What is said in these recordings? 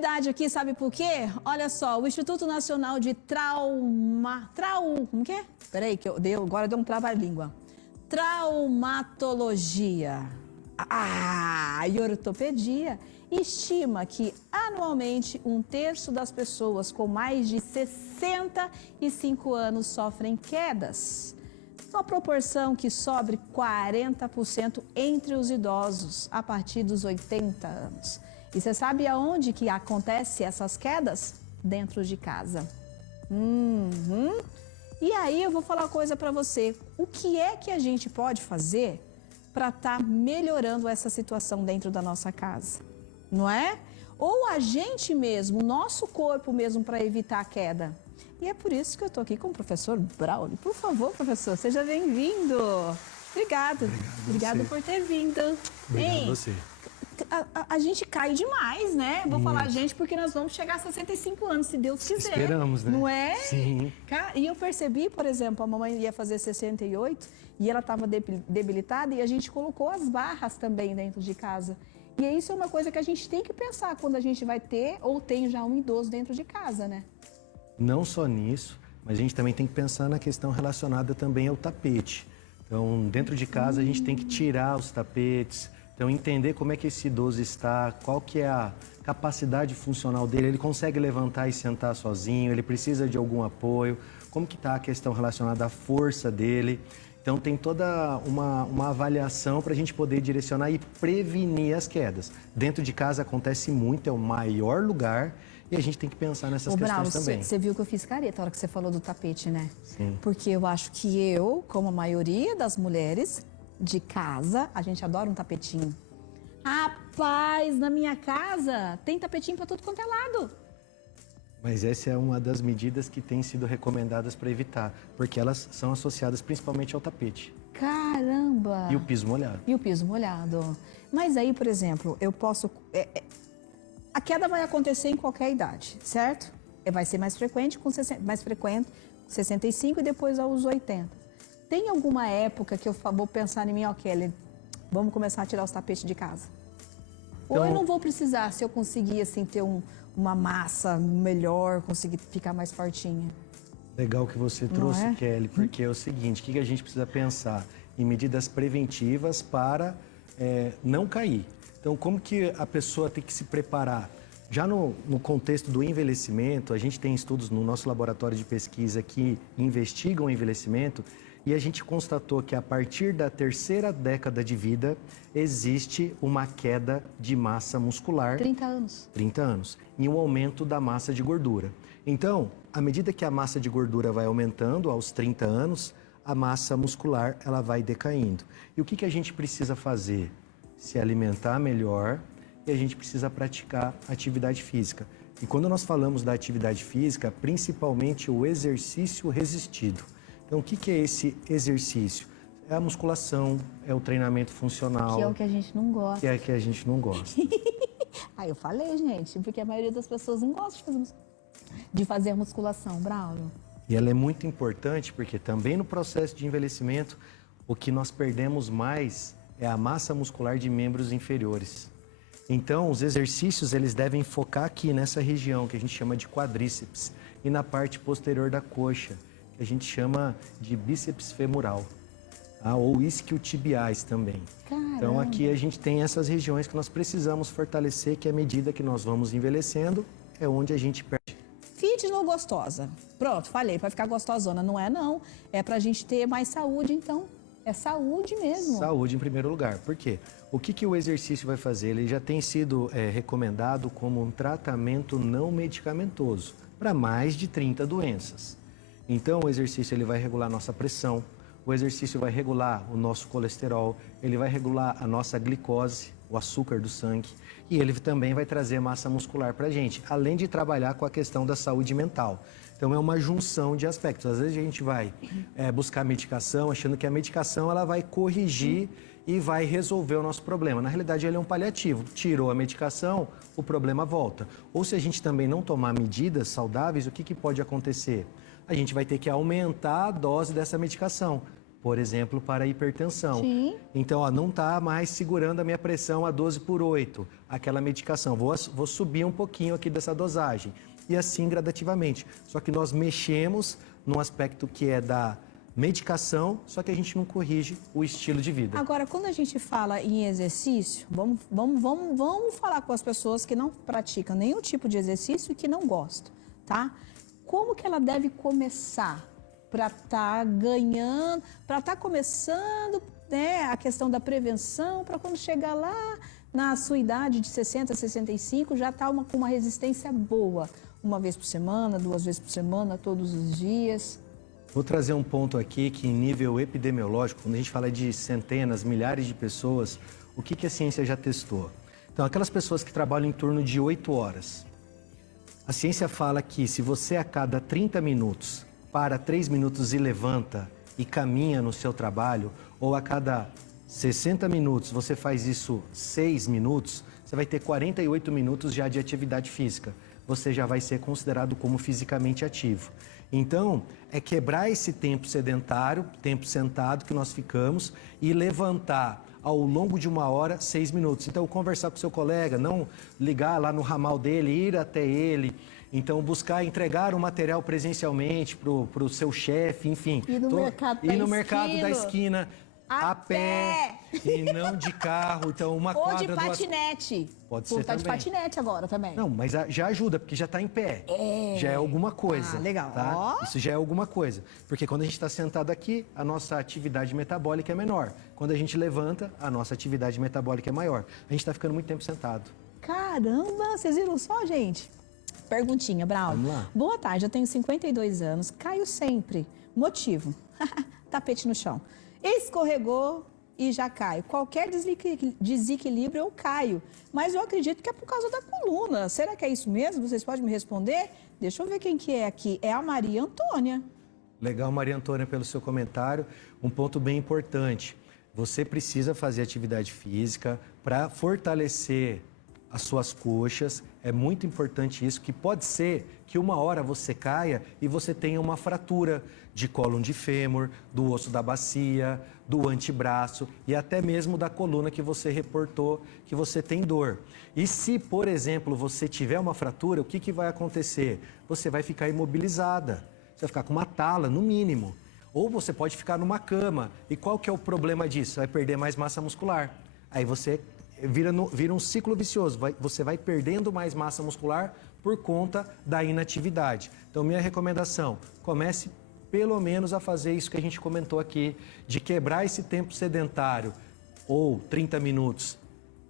novidade aqui, sabe por quê? Olha só, o Instituto Nacional de como que é? Peraí, que agora deu um trava-língua. Traumatologia e ortopedia estima que anualmente 1/3 das pessoas com mais de 65 anos sofrem quedas. Uma proporção que sobe 40% entre os idosos a partir dos 80 anos. E você sabe aonde que acontece essas quedas? Dentro de casa. E aí eu vou falar uma coisa para você. O que é que a gente pode fazer para estar melhorando essa situação dentro da nossa casa? Não é? Ou a gente mesmo, o nosso corpo mesmo, para evitar a queda. E é por isso que eu estou aqui com o professor Braulio. Por favor, professor, seja bem-vindo. Obrigado por ter vindo. Obrigado a você. A gente cai demais, né? Vou falar gente porque nós vamos chegar a 65 anos, se Deus quiser. Esperamos, né? Não é? Sim. E eu percebi, por exemplo, a mamãe ia fazer 68 e ela estava debilitada e a gente colocou as barras também dentro de casa. E isso é uma coisa que a gente tem que pensar quando a gente vai ter ou tem já um idoso dentro de casa, né? Não só nisso, mas a gente também tem que pensar na questão relacionada também ao tapete. Então, dentro de casa, a gente tem que tirar os tapetes. Então, entender como é que esse idoso está, qual que é a capacidade funcional dele, ele consegue levantar e sentar sozinho, ele precisa de algum apoio, como que está a questão relacionada à força dele. Então, tem toda uma avaliação para a gente poder direcionar e prevenir as quedas. Dentro de casa acontece muito, é o maior lugar e a gente tem que pensar nessas questões também. Você viu que eu fiz careta na hora que você falou do tapete, né? Sim. Porque eu acho que eu, como a maioria das mulheres de casa, a gente adora um tapetinho. Rapaz, na minha casa tem tapetinho para tudo quanto é lado. Mas essa é uma das medidas que têm sido recomendadas para evitar, porque elas são associadas principalmente ao tapete. Caramba! E o piso molhado. E o piso molhado. Mas aí, por exemplo, eu posso... a queda vai acontecer em qualquer idade, certo? Vai ser mais frequente com 65 e depois aos 80. Tem alguma época que eu vou pensar em mim, ó, Kelly, vamos começar a tirar os tapetes de casa? Ou eu não vou precisar, se eu conseguir, assim, ter uma massa melhor, conseguir ficar mais fortinha? Legal que você trouxe, Kelly, porque é o seguinte, o que a gente precisa pensar? Em medidas preventivas para não cair. Então, como que a pessoa tem que se preparar? Já no contexto do envelhecimento, a gente tem estudos no nosso laboratório de pesquisa que investigam o envelhecimento e a gente constatou que a partir da 3ª década de vida existe uma queda de massa muscular. 30 anos. 30 anos. E um aumento da massa de gordura. Então, à medida que a massa de gordura vai aumentando aos 30 anos, a massa muscular ela vai decaindo. E o que a gente precisa fazer? Se alimentar melhor e a gente precisa praticar atividade física. E quando nós falamos da atividade física, principalmente o exercício resistido. Então, o que é esse exercício? É a musculação, é o treinamento funcional. Que é o que a gente não gosta. Que é o que a gente não gosta. Eu falei, gente, porque a maioria das pessoas não gosta de fazer musculação, Braulio. E ela é muito importante porque também no processo de envelhecimento, o que nós perdemos mais é a massa muscular de membros inferiores. Então, os exercícios, eles devem focar aqui nessa região, que a gente chama de quadríceps, e na parte posterior da coxa, que a gente chama de bíceps femoral, ou isquiotibiais também. Caramba. Então, aqui a gente tem essas regiões que nós precisamos fortalecer, que à medida que nós vamos envelhecendo, é onde a gente perde. Fitness ou gostosa? Pronto, falei, para ficar gostosona. Não é não, é pra gente ter mais saúde, então. É saúde mesmo. Saúde em primeiro lugar. Por quê? O que o exercício vai fazer? Ele já tem sido recomendado como um tratamento não medicamentoso para mais de 30 doenças. Então, o exercício ele vai regular a nossa pressão, o exercício vai regular o nosso colesterol, ele vai regular a nossa glicose, o açúcar do sangue, e ele também vai trazer massa muscular para a gente, além de trabalhar com a questão da saúde mental. Então, é uma junção de aspectos. Às vezes a gente vai buscar medicação, achando que a medicação ela vai corrigir e vai resolver o nosso problema. Na realidade, ele é um paliativo. Tirou a medicação, o problema volta. Ou se a gente também não tomar medidas saudáveis, o que pode acontecer? A gente vai ter que aumentar a dose dessa medicação. por exemplo, para a hipertensão. Sim. Então, ó, não está mais segurando a minha pressão a 12/8, aquela medicação. Vou subir um pouquinho aqui dessa dosagem. E assim gradativamente. Só que nós mexemos num aspecto que é da medicação, só que a gente não corrige o estilo de vida. Agora, quando a gente fala em exercício, vamos falar com as pessoas que não praticam nenhum tipo de exercício e que não gostam, tá? Como que ela deve começar para estar ganhando, para estar começando, né, a questão da prevenção, para quando chegar lá na sua idade de 60, 65, já estar com uma resistência boa, uma vez por semana, 2 vezes por semana, todos os dias? Vou trazer um ponto aqui que em nível epidemiológico, quando a gente fala de centenas, milhares de pessoas, o que a ciência já testou? Então, aquelas pessoas que trabalham em torno de 8 horas. A ciência fala que se você a cada 30 minutos para 3 minutos e levanta e caminha no seu trabalho, ou a cada 60 minutos você faz isso 6 minutos, você vai ter 48 minutos já de atividade física. Você já vai ser considerado como fisicamente ativo. Então, é quebrar esse tempo sedentário, tempo sentado que nós ficamos e levantar ao longo de 1 hora, 6 minutos. Então, conversar com o seu colega, não ligar lá no ramal dele, ir até ele. Então, buscar entregar o material presencialmente para o seu chefe, enfim. Ir no mercado da esquina. A pé e não de carro, então uma ou quadra... Ou de patinete. Pode ser também. De patinete agora também. Não, mas já ajuda, porque já está em pé. Já é alguma coisa. Ah, legal. Tá? Ó. Isso já é alguma coisa. Porque quando a gente está sentado aqui, a nossa atividade metabólica é menor. Quando a gente levanta, a nossa atividade metabólica é maior. A gente está ficando muito tempo sentado. Caramba, vocês viram só, gente? Perguntinha, Braulio. Vamos lá. Boa tarde, eu tenho 52 anos, caio sempre. Motivo? Tapete no chão. Escorregou e já caio. Qualquer desequilíbrio eu caio. Mas eu acredito que é por causa da coluna. Será que é isso mesmo? Vocês podem me responder? Deixa eu ver quem que é aqui. É a Maria Antônia. Legal, Maria Antônia, pelo seu comentário. Um ponto bem importante. Você precisa fazer atividade física para fortalecer as suas coxas. É muito importante isso, que pode ser que 1 hora você caia e você tenha uma fratura de cólon de fêmur, do osso da bacia, do antebraço e até mesmo da coluna que você reportou que você tem dor. E se, por exemplo, você tiver uma fratura, o que vai acontecer? Você vai ficar imobilizada, você vai ficar com uma tala, no mínimo. Ou você pode ficar numa cama. E qual que é o problema disso? Vai perder mais massa muscular. Aí você vira um ciclo vicioso. Você vai perdendo mais massa muscular por conta da inatividade. Então, minha recomendação, comece pelo menos a fazer isso que a gente comentou aqui, de quebrar esse tempo sedentário, ou 30 minutos,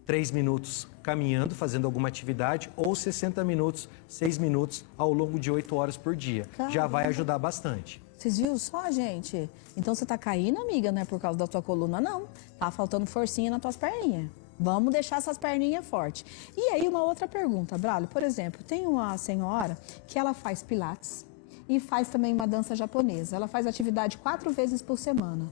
3 minutos caminhando, fazendo alguma atividade, ou 60 minutos, 6 minutos ao longo de 8 horas por dia. Caramba. Já vai ajudar bastante. Vocês viram só, gente? Então você tá caindo, amiga, não é por causa da tua coluna, não. Tá faltando forcinha nas tuas perninhas. Vamos deixar essas perninhas fortes. E aí, uma outra pergunta, Braulio. Por exemplo, tem uma senhora que ela faz pilates e faz também uma dança japonesa. Ela faz atividade 4 vezes por semana.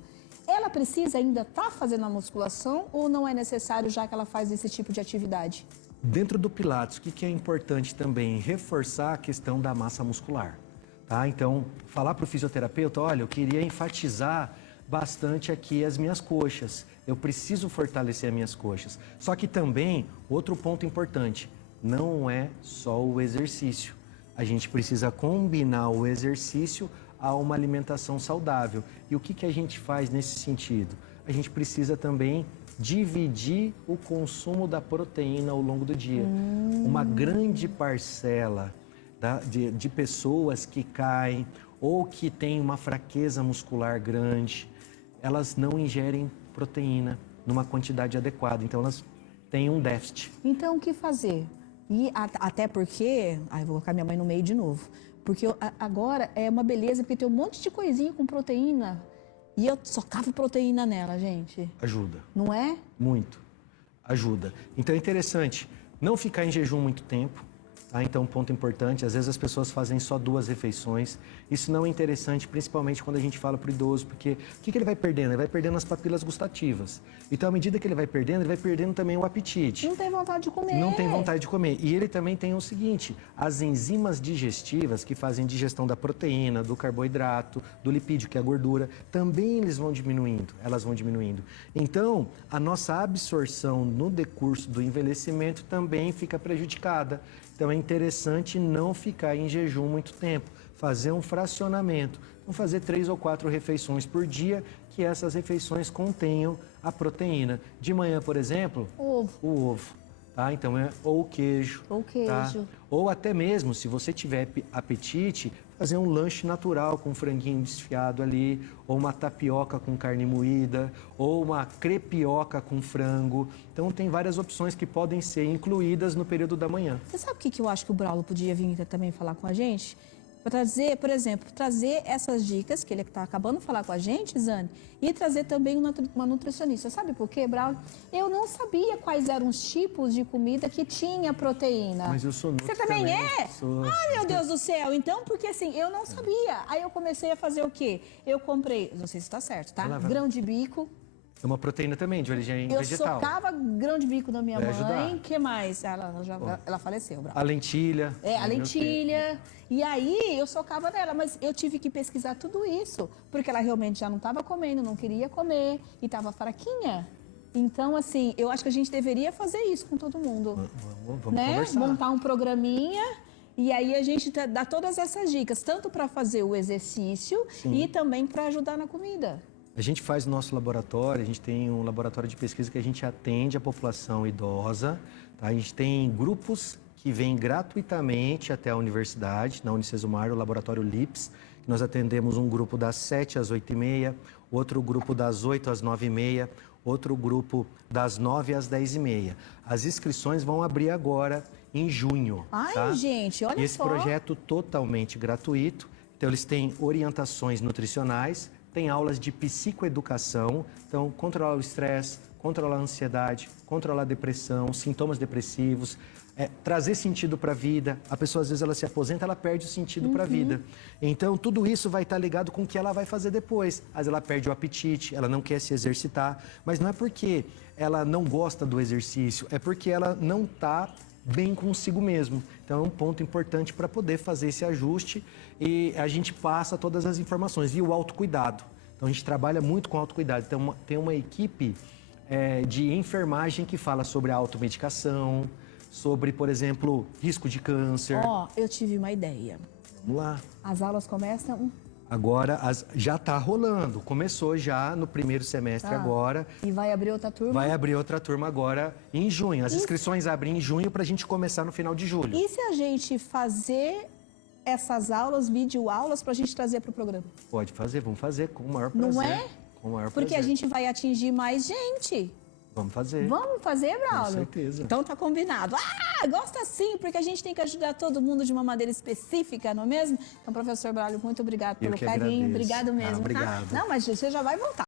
Ela precisa ainda estar fazendo a musculação ou não é necessário já que ela faz esse tipo de atividade? Dentro do Pilates, o que é importante também? Reforçar a questão da massa muscular. Tá? Então, falar para o fisioterapeuta, olha, eu queria enfatizar bastante aqui as minhas coxas. Eu preciso fortalecer as minhas coxas. Só que também, outro ponto importante, não é só o exercício. A gente precisa combinar o exercício a uma alimentação saudável. E o que a gente faz nesse sentido? A gente precisa também dividir o consumo da proteína ao longo do dia. Uma grande parcela de pessoas que caem ou que têm uma fraqueza muscular grande, elas não ingerem proteína numa quantidade adequada, então elas têm um déficit. Então, o que fazer? E até porque... Ai, vou colocar minha mãe no meio de novo. Porque agora é uma beleza, porque tem um monte de coisinha com proteína. E eu socava proteína nela, gente. Ajuda. Não é? Muito. Ajuda. Então é interessante não ficar em jejum muito tempo, Tá? Então, um ponto importante, às vezes as pessoas fazem só 2 refeições. Isso não é interessante, principalmente quando a gente fala para o idoso, porque o que ele vai perdendo? Ele vai perdendo as papilas gustativas. Então, à medida que ele vai perdendo também o apetite. Não tem vontade de comer. Não tem vontade de comer. E ele também tem o seguinte, as enzimas digestivas que fazem digestão da proteína, do carboidrato, do lipídio, que é a gordura, também elas vão diminuindo. Então, a nossa absorção no decurso do envelhecimento também fica prejudicada. Então, é interessante não ficar em jejum muito tempo, fazer um fracionamento. Vamos fazer 3 ou 4 refeições por dia, que essas refeições contenham a proteína. De manhã, por exemplo, o ovo. Tá? Então, ou o queijo. Ou queijo. Tá? Ou até mesmo, se você tiver apetite, fazer um lanche natural com franguinho desfiado ali, ou uma tapioca com carne moída, ou uma crepioca com frango. Então, tem várias opções que podem ser incluídas no período da manhã. Você sabe o que eu acho que o Braulio podia vir também falar com a gente? Para trazer, por exemplo, trazer essas dicas que ele está acabando de falar com a gente, Zane, e trazer também uma nutricionista. Sabe por quê, Braulio? Eu não sabia quais eram os tipos de comida que tinha proteína. Mas eu sou nutri. Você também é? Sou. Ai, meu Deus do céu. Então, porque assim, eu não sabia. Aí eu comecei a fazer o quê? Eu comprei, não sei se está certo, tá? Grão de bico. É uma proteína também, de origem vegetal. Eu socava grão de bico da minha Vai mãe. ajudar. O que mais? Ela faleceu, Braulio. A lentilha. A lentilha. E aí eu socava nela, mas eu tive que pesquisar tudo isso, porque ela realmente já não estava comendo, não queria comer e estava fraquinha. Então, assim, eu acho que a gente deveria fazer isso com todo mundo. Vamos conversar. Montar um programinha e aí a gente dá todas essas dicas, tanto para fazer o exercício e também para ajudar na comida. A gente faz no nosso laboratório, a gente tem um laboratório de pesquisa que a gente atende a população idosa. Tá? A gente tem grupos que vêm gratuitamente até a universidade, na Unicesumar, o laboratório LIPS, que nós atendemos um grupo das 7 às 8h30, outro grupo das 8 às 9h30, outro grupo das 9 às 10h30. As inscrições vão abrir agora, em junho. Ai, tá? gente, olha só. E esse projeto totalmente gratuito, então eles têm orientações nutricionais, tem aulas de psicoeducação, então controlar o estresse, controlar a ansiedade, controlar a depressão, sintomas depressivos, trazer sentido para a vida. A pessoa, às vezes, ela se aposenta, ela perde o sentido para a vida. Então, tudo isso vai estar ligado com o que ela vai fazer depois. Às vezes, ela perde o apetite, ela não quer se exercitar, mas não é porque ela não gosta do exercício, é porque ela não está bem consigo mesmo. Então, é um ponto importante para poder fazer esse ajuste e a gente passa todas as informações. E o autocuidado. Então, a gente trabalha muito com autocuidado. Então, tem uma equipe de enfermagem que fala sobre a automedicação, sobre, por exemplo, risco de câncer. Eu tive uma ideia. Vamos lá. As aulas começam... Agora, já está rolando. Começou já no primeiro semestre agora. E vai abrir outra turma? Vai abrir outra turma agora em junho. As inscrições abrem em junho para a gente começar no final de julho. E se a gente fazer essas aulas, videoaulas, para a gente trazer para o programa? Pode fazer, vamos fazer com o maior prazer. Não é? Com o maior Porque prazer. a gente vai atingir mais gente. Vamos fazer. Vamos fazer, Braulio? Com certeza. Então tá combinado. Gosta sim, porque a gente tem que ajudar todo mundo de uma maneira específica, não é mesmo? Então, professor Braulio, muito obrigado pelo carinho. Agradeço. Obrigado mesmo, obrigado. tá? Não, mas você já vai voltar.